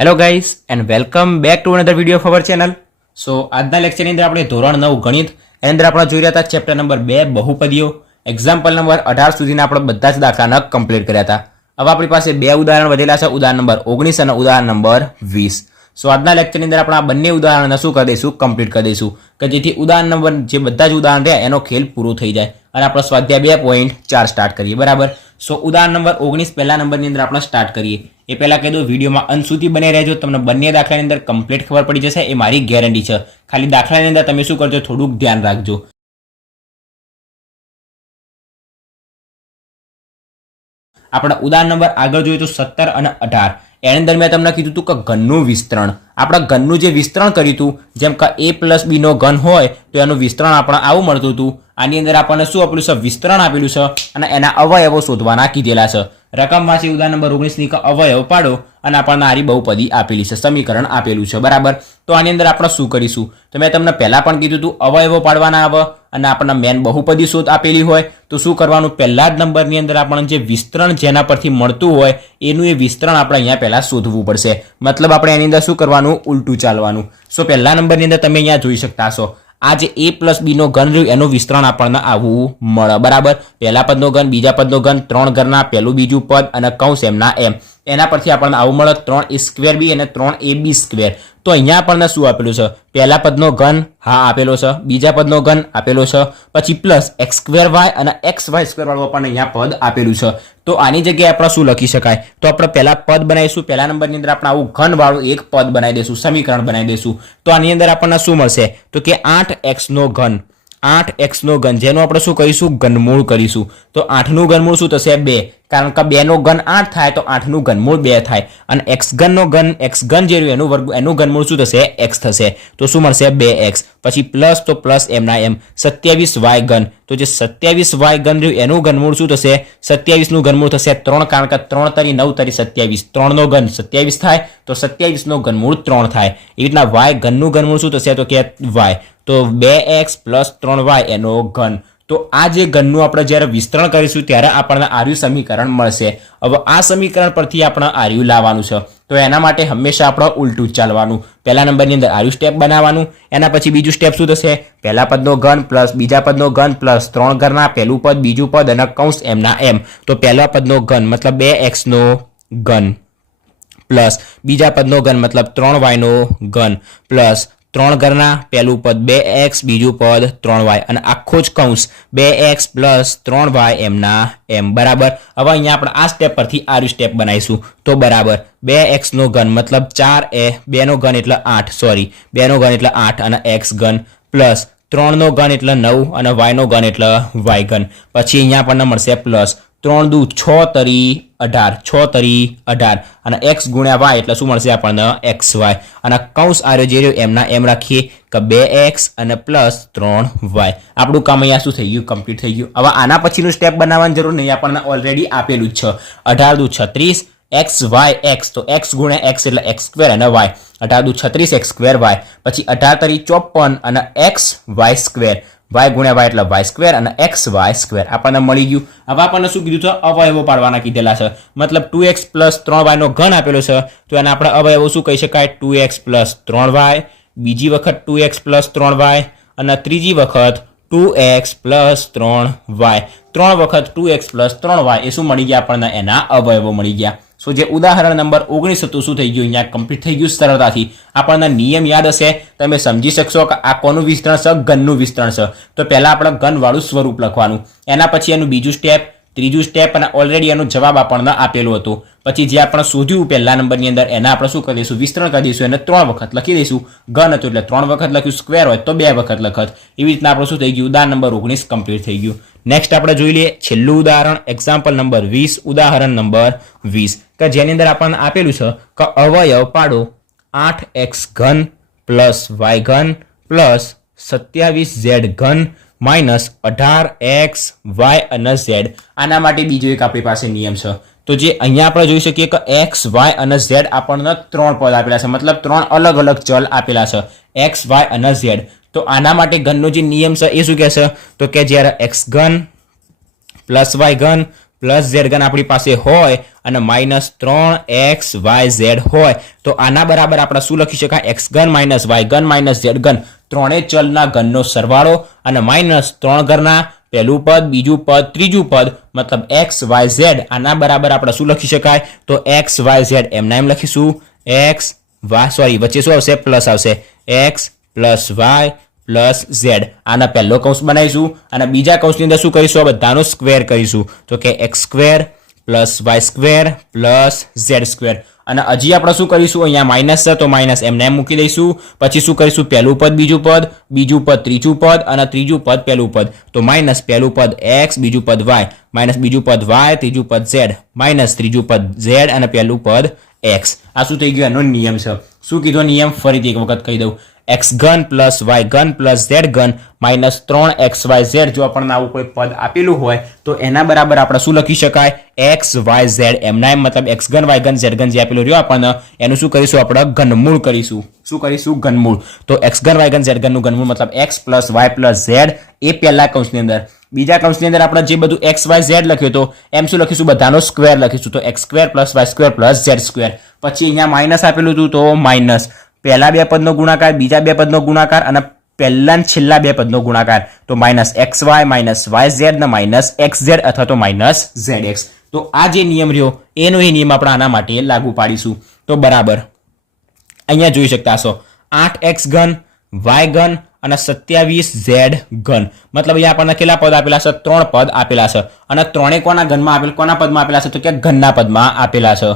Hello guys and welcome back to another video of our channel. So આજના લેક્ચરની અંદર આપણે ધોરણ 9 ગણિત એની અંદર આપણે જોઈ રહ્યા હતા ચેપ્ટર નંબર 2 બહુપદીઓ. એક્ઝામ્પલ નંબર 18 સુધીના આપણે બધા જ દાખલાના કમ્પ્લીટ કર્યા હતા. હવે આપણી પાસે બે ઉદાહરણ વધેલા છે, ઉદાહરણ નંબર 19 અને ઉદાહરણ નંબર 20. સો આજના લેક્ચરની અંદર આપણે આ બંને ઉદાહરણને શું કરી દઈશું, કમ્પ્લીટ કરી દઈશું કે જેથી ઉદાહરણ નંબર જે બધા જ ઉદાહરણ રહ્યા એનો ખેલ પૂરો થઈ જાય અને આપણે સ્વાધ્યાય 2.4 સ્ટાર્ટ કરીએ. બરાબર. સો ઉદાહરણ નંબર 19 પહેલા નંબરની અંદર આપણે સ્ટાર્ટ કરીએ. એ પહેલાં કહી દો વિડીયોમાં અંત સુધી બને રહેજો, તમને બંને દાખલાની અંદર કમ્પ્લીટ ખબર પડી જશે, એ મારી ગેરંટી છે. ખાલી દાખલાની અંદર તમે શું કરજો, થોડુંક ધ્યાન રાખજો. આપણા ઉદાહરણ નંબર આગળ જોઈએ તો 17 અને 18. એની અંદર મેં તમને કીધું હતું કે ઘનનું વિસ્તરણ. આપણે ઘનનું જે વિસ્તરણ કર્યું હતું, જેમ કે a+b નો ઘન હોય તો એનું વિસ્તરણ આપણે આવું મળતું હતું. આની અંદર આપણને શું આપેલું છે, વિસ્તરણ આપેલું છે અને એના અવયવો શોધવાના કીધેલા છે. રકમમાંથી ઉદાહરણ નંબર 19 ની અવયવ પાડો અને આપણને આરી બહુપદી આપેલી છે, સમીકરણ આપેલું છે. બરાબર. તો આની અંદર આપણે શું કરીશું, તો મેં તમને પહેલા પણ કીધું હતું અવયવો પાડવાના આવે અને આપણને મેન બહુપદી શોધ આપેલી હોય તો શું કરવાનું, પહેલા જ નંબરની અંદર આપણને જે વિસ્તરણ જેના પરથી મળતું હોય એનું એ વિસ્તરણ આપણે અહીંયા પહેલા શોધવું પડશે. મતલબ આપણે એની અંદર શું કરવાનું, ઉલટું ચાલવાનું. સો પહેલા નંબરની અંદર તમે અહીંયા જોઈ શકતા છો આ જે a+b નો ઘન રહ્યું એનું વિસ્તરણ આપણને આવું મળે. બરાબર. પહેલા પદનો ઘન, બીજા પદનો ઘન, ત્રણ ઘરના પહેલું બીજું પદ અને કૌંસ એમના એમ, એના પરથી આપણને આવું મળે 3a²b અને 3ab². તો અહીંયા આપણને શું આપેલું છે, પહેલા પદનો ઘન હા આપેલો છે, બીજા પદનો ઘન આપેલો છે, પછી પ્લસ x²y અને xy² વાળું આપણને અહીંયા પદ આપેલું છે. તો આની જગ્યાએ આપણે શું લખી શકાય, તો આપણે પહેલા પદ બનાવીશું. પહેલા નંબરની અંદર આપણે આવું ઘન વાળું એક પદ બનાવી દઈશું, સમીકરણ બનાવી દઈશું. તો આની અંદર આપણને શું મળશે, તો કે 8x નો ઘન, 8x નો ઘન જેનું આપણે શું કરીશું, ઘનમૂળ કરીશું. તો 8 નું ઘનમૂળ શું થશે, 2, કારણ કે 2 નો ઘન 8 થાય તો 8 નું ઘનમૂળ 2 થાય અને x ઘન નો ઘન, x ઘન જે રહ્યું એનું વર્ગ, એનું ઘનમૂળ શું થશે, x થશે. તો શું મળશે, 2x. પછી પ્લસ તો પ્લસ એમના એમ 27y ઘન, તો જે 27y ઘન રહ્યું એનું ઘનમૂળ શું થશે, 27 નું ઘનમૂળ થશે 3, કારણ કે 3 તરી 9 તરી 27, 3 નો ઘન 27 થાય તો 27 નો ઘનમૂળ 3 થાય. એ રીતના y ઘનનું ઘનમૂળ શું થશે, તો કે y, તો 2x + 3y એનો ઘન. તો આ જે ઘનનું આપણે જ્યારે વિસ્તરણ કરીશું ત્યારે આપણને આર્યુ સમીકરણ મળશે. હવે આ સમીકરણ પરથી આપણે આર્યુ લાવવાનું છે તો એના માટે હંમેશા આપણે ઉલટું ચાલવાનું. પહેલા નંબરની અંદર આર્યુ સ્ટેપ બનાવવાનું, એના પછી બીજું સ્ટેપ શું થશે, પહેલા પદનો ઘન પ્લસ બીજા પદનો ઘન પ્લસ ત્રણ ઘરના પહેલું પદ બીજું પદ અને કૌંસ એમના એમ. તો પહેલા પદનો ઘન મતલબ 2x નો ઘન પ્લસ બીજા પદનો ઘન મતલબ 3y નો ઘન પ્લસ ત્રણ ઘરના પહેલું પદ 2x બીજું પદ 3y અને આખો જ કૌંસ 2x + 3y એમના એમ. બરાબર. હવે અહીંયા આપણે આ સ્ટેપ પરથી આર્યુ સ્ટેપ બનાવીશું. તો બરાબર 2x નો ઘન મતલબ 4 2 નો ઘન એટલે 8, સોરી 2 નો ઘન એટલે 8 અને x ઘન પ્લસ 3 નો ઘન એટલે 9 અને y નો ઘન એટલે y ઘન. પછી અહીંયા આપણને મળશે પ્લસ 3 દુ 6 તરી 18, 6 તરી 18 અને x ગુણ્યા y એટલે શું મળશે આપણને, xy. અને કૌંસ આર્યો જે રહ્યો એમના એમ રાખીએ કે 2x અને પ્લસ 3y. આપણું કામ અહીંયા શું થઈ ગયું, કમ્પ્લીટ થઈ ગયું. હવે આના પછીનું સ્ટેપ બનાવવાની જરૂર નહીં, આપણને ઓલરેડી આપેલું જ છે. 18 દુ 36 x y x, તો x ગુણ્યા x એટલે x² અને y, 18 દુ 36 x²y. પછી 18 તરી 54 અને xy², y ગુણ્યા y એટલે y² અને xy² આપણને મળી ગયું. હવે આપણને શું કીધું છે, અવયવો પાડવાના કીધેલા છે. મતલબ 2x + 3y નો ઘન આપેલો છે તો એના આપણે અવયવો શું કહી શકાય, 2x + 3y, બીજી વખત 2x + 3y અને ત્રીજી વખત 2x + 3y. 3 વખત 2x + 3y એ શું મળી ગયા આપણને, એના અવયવો મળી ગયા. સો જે ઉદાહરણ નંબર 19 હતું શું થઈ ગયું, અહીંયા કમ્પ્લીટ થઈ ગયું સરળતાથી. આપણને નિયમ યાદ હશે, તમે સમજી શકશો કે આ કોનું વિસ્તરણ છે, ઘનનું વિસ્તરણ છે. તો પહેલા આપણે ઘનવાળું સ્વરૂપ લખવાનું, એના પછી એનું બીજું સ્ટેપ, ત્રીજું સ્ટેપ અને ઓલરેડી એનો જવાબ આપણને આપેલો હતો. પછી જે આપણે શોધ્યું પહેલા નંબરની અંદર એના આપણે શું કરી દઈશું, વિસ્તરણ કરી દઈશું, એને 3 વખત લખી દઈશું. ઘન હતું એટલે 3 વખત લખ્યું, સ્ક્વેર હોય તો 2 વખત લખત. એવી રીતના આપણે શું થઈ ગયું, ઉદાહરણ નંબર 19 કમ્પ્લીટ થઈ ગયું. નેક્સ્ટ આપણે જોઈ લઈએ છેલ્લું ઉદાહરણ, એક્ઝામ્પલ નંબર 20, ઉદાહરણ નંબર 20 કે જેની અંદર આપણને આપેલું છે કે અવયવ પાડો 8x ઘન પ્લસ y ઘન પ્લસ 27z ઘન માઇનસ 18x y અને z. આના માટે બીજો એક આપણી પાસે નિયમ છે. તો જે અહીંયા આપણે જોઈ શકીએ કે x, y અને z આપણને 3 પદ આપેલા છે, મતલબ 3 અલગ અલગ ચલ આપેલા છે, x, y અને z. તો આના માટે ઘનનો જે નિયમ છે એ શું કહેશે, તો કે જ્યારે x ઘન પ્લસ y ઘન પ્લસ ઝેડ ઘન આપણી પાસે હોય અને માઇનસ 3xyz હોય તો આના બરાબર આપણે શું લખી શકાય? એક્સ ઘન માઇનસ વાય ઘન માઇનસ ઝેડ ઘન ત્રણેય ચલના ઘનનો સરવાળો અને માઇનસ 3 ઘરના પહેલું પદ, બીજું પદ, ત્રીજું પદ મતલબ એક્સ વાય ઝેડ આના બરાબર આપણે શું લખી શકાય? તો એક્સ વાય ઝેડ એમના એમ લખીશું એક્સ વાય સોરી વચ્ચે શું આવશે? પ્લસ આવશે X plus Y plus Z આના પહેલો કૌંસ બનાવીશું અને બીજા કૌંસની અંદર શું કરીશું? આ બધાનો સ્ક્વેર કરીશું તો કે X square plus Y square plus Z square અને હજી આપણે શું કરીશું? અહીંયા માઇનસ છે તો માઇનસ એમને એમ મૂકી દઈશું. પછી શું કરીશું? પહેલું પદ બીજું પદ, બીજું પદ ત્રીજું પદ અને ત્રીજું પદ પહેલું પદ તો માઇનસ પહેલું પદ એક્સ, બીજું પદ વાય, માઇનસ બીજું પદ વાય, ત્રીજું પદ ઝેડ, માઇનસ ત્રીજું પદ ઝેડ અને પહેલું પદ એક્સ. આ શું થઈ ગયું? એનો નિયમ છે. શું કીધો નિયમ? ફરીથી એક વખત કહી દઉં. એક્સ ઘન પ્લસ વાય ઘન પ્લસ ઝેડ ઘન માઇનસ 3xyz જો આપણને આવું કોઈ પદ આપેલું હોય તો એના બરાબર આપણે શું લખી શકાય? એક્સ વાય ઝેડ એમના એમ મતલબ એક્સ ઘન વાય ઘન ઝેડ ઘન જે આપેલું રહ્યો આપણને એનું શું કરીશું? આપણે ઘનમૂળ કરીશું. શું કરીશું? ઘનમૂળ. તો એક્સ ઘન વાય ઘન ઝેડ ઘનનું ઘનમૂળ મતલબ x plus Y plus z એ પહેલા કૌંસની અંદર. બીજા કૌંસની અંદર આપણે જે બધું એક્સ વાય ઝેડ લખ્યું તો એમ શું લખીશું? બધાનો સ્ક્વેર લખીશું તો X square plus Y square plus Z square. પછી અહીંયા માઇનસ આપેલું હતું તો માઇનસ પહેલા બે પદનો ગુણાકાર, બીજા બે પદનો ગુણાકાર અને પહેલા છેલ્લા બે પદનો ગુણાકાર તો minus X Y minus Y Z ને માઇનસ એક્સ ઝેડ અથવા તો માઇનસ ઝેડ એક્સ. તો આ જે નિયમ રહ્યો એનો એ નિયમ આપણે આના માટે લાગુ પાડીશું. તો બરાબર અહીંયા જોઈ શકતા હશો 8x ઘન વાય ઘન અને 27z ઘન મતલબ અહીંયા આપણને કેટલા પદ આપેલા છે? 3 પદ આપેલા છે અને ત્રણે કોના ઘનમાં આપેલા? કોના પદમાં આપેલા છે? તો કે ઘનના પદમાં આપેલા છે.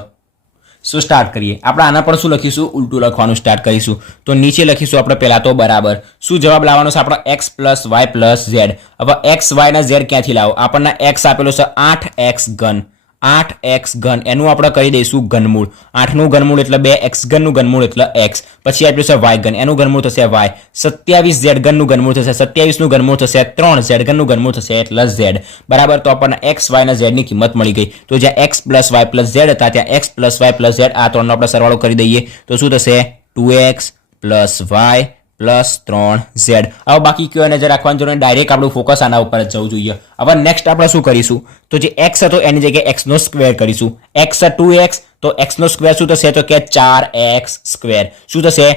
શું સ્ટાર્ટ કરીએ? આપણે આના પર શું લખીશું? ઉલટું લખવાનું સ્ટાર્ટ કરીશું. તો નીચે લખીશું આપણે પહેલા તો બરાબર. શું જવાબ લાવવાનો છે? આપણો X plus Y plus Z. હવે એક્સ વાય ના ઝેડ ક્યાંથી લાવો? આપણને એક્સ આપેલો છે 8x ઘન, 8x ઘન એનું આપણે કહી દઈશું ઘનમૂળ. 8 નું ઘનમૂળ એટલે 2x ઘનનું ઘનમૂળ એટલે x. પછી આપ્યું છે y ઘન એનું ઘનમૂળ થશે y. 27z ઘનનું ઘનમૂળ થશે 27 નું ઘનમૂળ થશે 3z ઘનનું ઘનમૂળ થશે એટલે z. બરાબર. તો આપણને x y ના z ની કિંમત મળી ગઈ. તો જ્યાં x plus y plus z હતા ત્યાં x plus y plus z આ ત્રણનો આપણે સરવાળો કરી દઈએ તો શું થશે? 2x plus y plus 3z. હવે બાકી કયો નજર રાખવાની જરૂર ડાયરેક્ટ આપણું ફોકસ આના ઉપર જ જવું જોઈએ. હવે નેક્સ્ટ આપણે શું કરીશું? તો જે x હતો એની જગ્યાએ x નો સ્ક્વેર કરીશું. x 2x તો x નો સ્ક્વેર શું થશે? તો કે 4x સ્ક્વેર. શું થશે?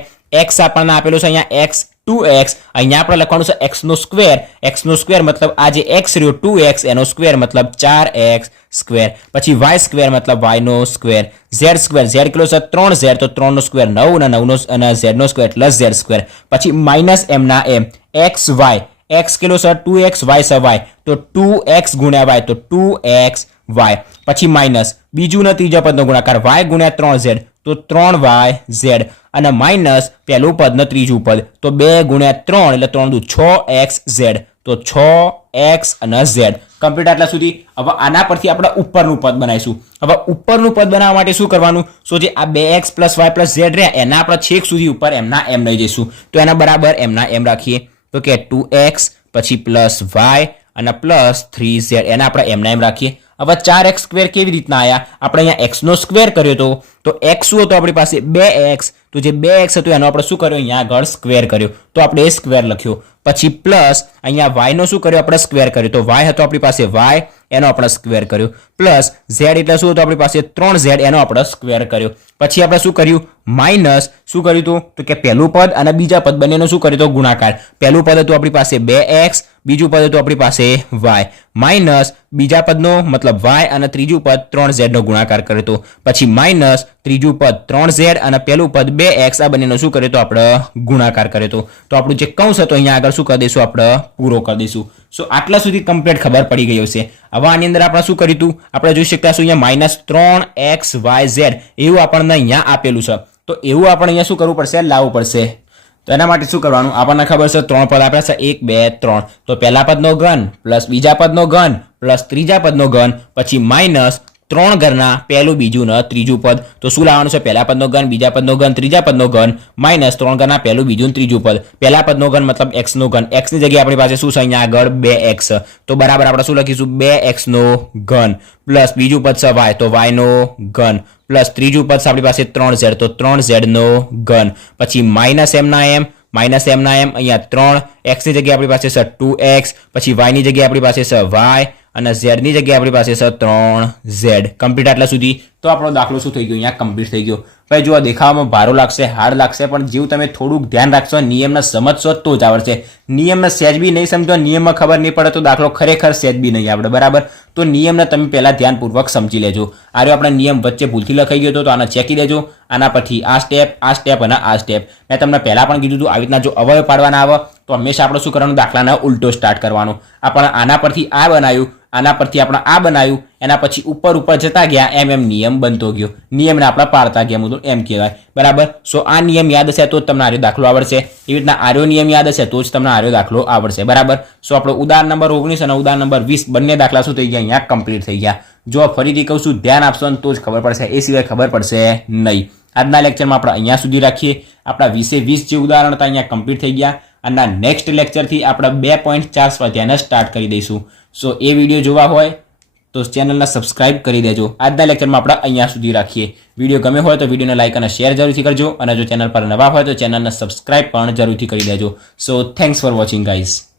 x આપણને આપેલું છે અહીંયા x 2x અહીંયા આપણે લખવાનું છે x નો સ્ક્વેર. x નો સ્ક્વેર મતલબ આ જે x રહ્યો 2x એનો સ્ક્વેર મતલબ 4x સ્ક્વેર. પછી y સ્ક્વેર મતલબ y નો સ્ક્વેર. z સ્ક્વેર z કેટલો છે? 3z તો 3 નો સ્ક્વેર 9 અને 9 નો અને z નો સ્ક્વેર પ્લસ z સ્ક્વેર. પછી માઇનસ m ના m x y x કેટલો છે? 2x y છે y તો 2x ગુણ્યા y તો 2x y. પછી માઇનસ બીજું ને ત્રીજા પદનો ગુણાકાર y ગુણ્યા 3z તો 3yz અને માઇનસ પહેલું પદ ને ત્રીજું પદ તો 2 ગુણ્યા 3 એટલે 3 દુ 6xz તો 6x અને z. કમ્પ્લીટ આટલા સુધી. હવે આના પરથી આપણે ઉપરનું પદ બનાવીશું. હવે ઉપરનું પદ બનાવવા માટે શું કરવાનું? સો જે આ 2x plus y plus z રહ્યા એના આપણે છેક સુધી ઉપર એમના એમ લઈ જઈશું. તો એના બરાબર એમના એમ રાખીએ તો કે 2x પછી પ્લસ y અને પ્લસ 3z એના આપણે એમના એમ રાખીએ. હવે 4x સ્ક્વેર કેવી રીતના આવ્યા? આપણે અહીંયા x નો સ્ક્વેર કર્યો તો x શું હતો આપણી પાસે? 2x તો જે 2x હતું એનો આપણે શું કર્યો? અહીંયા આગળ સ્ક્વેર કર્યો તો આપણે એ સ્ક્વેર લખ્યો. પછી પ્લસ અહીંયા y નો શું કર્યો? આપણે સ્ક્વેર કર્યો તો y હતો આપણી પાસે y એનો આપણે સ્ક્વેર કર્યો. પ્લસ z એટલે શું હતું આપણી પાસે? 3z એનો આપણે સ્ક્વેર કર્યો. પછી આપણે શું કર્યું? માઇનસ શું કર્યું હતું? તો કે પહેલું પદ અને બીજા પદ બંનેનો શું કર્યું? તો ગુણાકાર. પહેલું પદ હતું આપણી પાસે 2x, બીજું પદ હતું આપણી પાસે y માઇનસ બીજા પદનો મતલબ y અને ત્રીજું પદ 3z નો ગુણાકાર કર્યો તો. પછી માઇનસ ત્રીજું પદ 3z અને પહેલું પદ 2x આ બંનેનો શું કર્યો? તો આપણે ગુણાકાર કર્યો તો. તો આપણું જે કૌંસ હતો અહીંયા આગળ શું કરી દઈશું? આપણે પૂરો કરી દઈશું. સો આટલા સુધી કમ્પ્લીટ ખબર પડી ગઈ હશે. હવે આની અંદર આપણે શું કર્યું હતું? આપણે જોઈ શકતા છું અહીંયા માઇનસ 3xyz એવું આપણને અહીંયા આપેલું છે. તો એવું આપણે અહીંયા શું કરવું પડશે? લાવવું પડશે. તો એના માટે શું કરવાનું? આપણને ખબર છે 3 પદ આપ્યા છે 1 2 3 તો પહેલા પદનો ઘન પ્લસ બીજા પદનો ઘન પ્લસ ત્રીજા પદનો ઘન પછી માઇનસ 3 ઘરના પહેલું બીજું ને ત્રીજું પદ તો શું લાવવાનું છે? પહેલા પદનો ઘન, બીજા પદનો ઘન, ત્રીજા પદનો ઘન માઇનસ 3 ઘરના પહેલું બીજું ત્રીજું પદ. પહેલા પદનો ઘન મતલબ x નો ઘન. x ની જગ્યાએ આપણી પાસે શું છે? અહીંયા આગળ 2x તો બરાબર આપણે શું લખીશું? 2x નો ઘન પ્લસ બીજું પદ છે y તો y નો ઘન પ્લસ ત્રીજું પદ છે આપણી પાસે 3z તો 3z નો ઘન. પછી માઇનસ m ના m માઇનસ એમ ના એમ, અહીંયા 3, એક્સની જગ્યાએ આપણી પાસે છે 2x, પછી વાયની જગ્યાએ આપણી પાસે છે વાય, અને ઝેડની જગ્યાએ આપણી પાસે છે 3z. કમ્પ્લીટ આટલા સુધી. તો આપણો દાખલો શું થઈ ગયો? અહીંયા કમ્પ્લીટ થઈ ગયો. ભાઈ જો દેખાવામાં ભારો લાગશે, હાર્ડ લાગશે, પણ જેવું તમે થોડુંક ધ્યાન રાખશો, નિયમને સમજશો તો જ આવડશે. નિયમને સહેજ બી નહીં સમજો, નિયમમાં ખબર નહીં પડે તો દાખલો ખરેખર સહેજ બી નહીં આવડે. બરાબર? તો નિયમને તમે પહેલાં ધ્યાનપૂર્વક સમજી લેજો. આર્યો આપણે નિયમ વચ્ચે ભૂલથી લખાઈ ગયો હતો, તો આને ચેકી દેજો. આના પછી આ સ્ટેપ અને આ સ્ટેપ. મેં તમને પહેલાં પણ કીધું હતું, આવી રીતના જો અવયવ પાડવાના આવે તો હંમેશા આપણે શું કરવાનું? દાખલાના ઉલટો સ્ટાર્ટ કરવાનો. આપણે આના પરથી આ બનાવ્યું, આના પરથી આપણે આ બનાવ્યું, એના પછી ઉપર જતા ગયા, એમ નિયમ બનતો ગયો. નિયમને આપણે પાડતા ગયા, હું તો એમ કહેવાય. બરાબર? સો આ નિયમ યાદ હશે તો જ તમને આર્યો દાખલો આવડશે. એવી રીતના આર્યો નિયમ યાદ હશે તો જ તમને આર્યો દાખલો આવડશે. બરાબર? સો આપણો ઉદાહરણ નંબર 19 અને ઉદાહરણ નંબર 20 બંને દાખલા શું થઈ ગયા? અહીંયા કમ્પ્લીટ થઈ ગયા. જો ફરીથી કહું છું, ધ્યાન આપશો ને તો જ ખબર પડશે, એ સિવાય ખબર પડશે નહીં. આજના લેક્ચરમાં આપણે અહીંયા સુધી રાખીએ. આપણા 20 જે ઉદાહરણ હતા અહીંયા કમ્પ્લીટ થઈ ગયા. અને નેક્સ્ટ લેક્ચરથી આપણે 2.4 સ્વાધ્યાયને સ્ટાર્ટ કરી દઈશું. સો એ વિડીયો જોવા હોય તો ચેનલને સબસ્ક્રાઇબ કરી દેજો. આજના લેક્ચરમાં આપણે અહીંયા સુધી રાખીએ. વિડીયો ગમે હોય તો વિડીયોને લાઇક અને શેર જરૂરથી કરજો, અને જો ચેનલ પર નવા હોય તો ચેનલને સબસ્ક્રાઇબ પણ જરૂરથી કરી દેજો. સો થેન્ક્સ ફોર વોચિંગ ગાઈઝ.